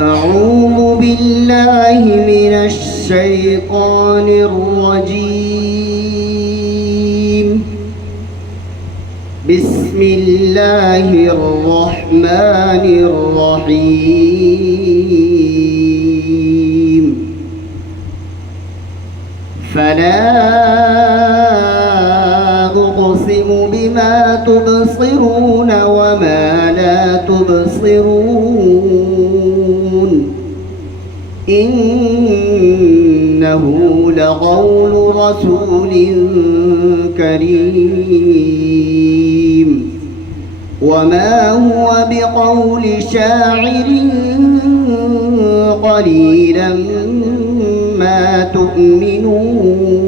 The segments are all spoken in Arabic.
أعوذ بالله من الشيطان الرجيم. بسم الله الرحمن الرحيم. فلا أقسم بما تبصرون وما لا تبصرون إنه لقول رسول كريم وما هو بقول شاعر قليلا ما تؤمنون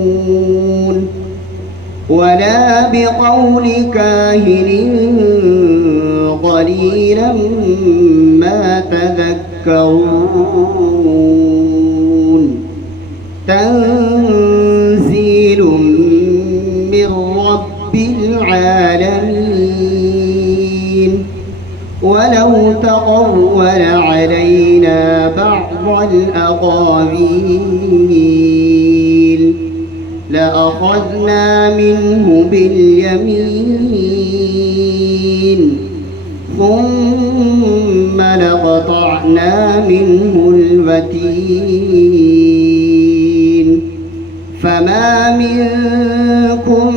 ولا بقول كاهن قليلا ما تذكرون تنزيل من رب العالمين ولو تقول علينا بعض الأقاويل لأخذنا منه باليمين ثم لقطعنا منه الوتين فما منكم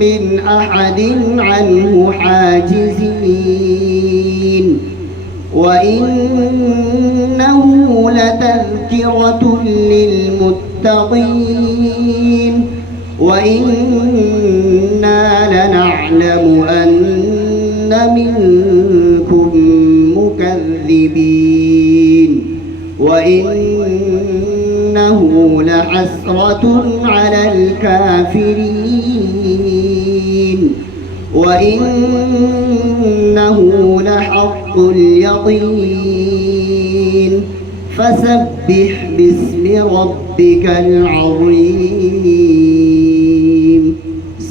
من أحد عنه حاجزين وإنه لتذكرة للمتقين وإنا لنعلم أن منكم مكذبين وإنه لحسرة على الكافرين وإنه لحق اليقين فسبح باسم ربك العظيم.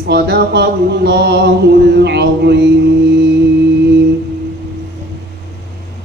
صدق الله العظيم.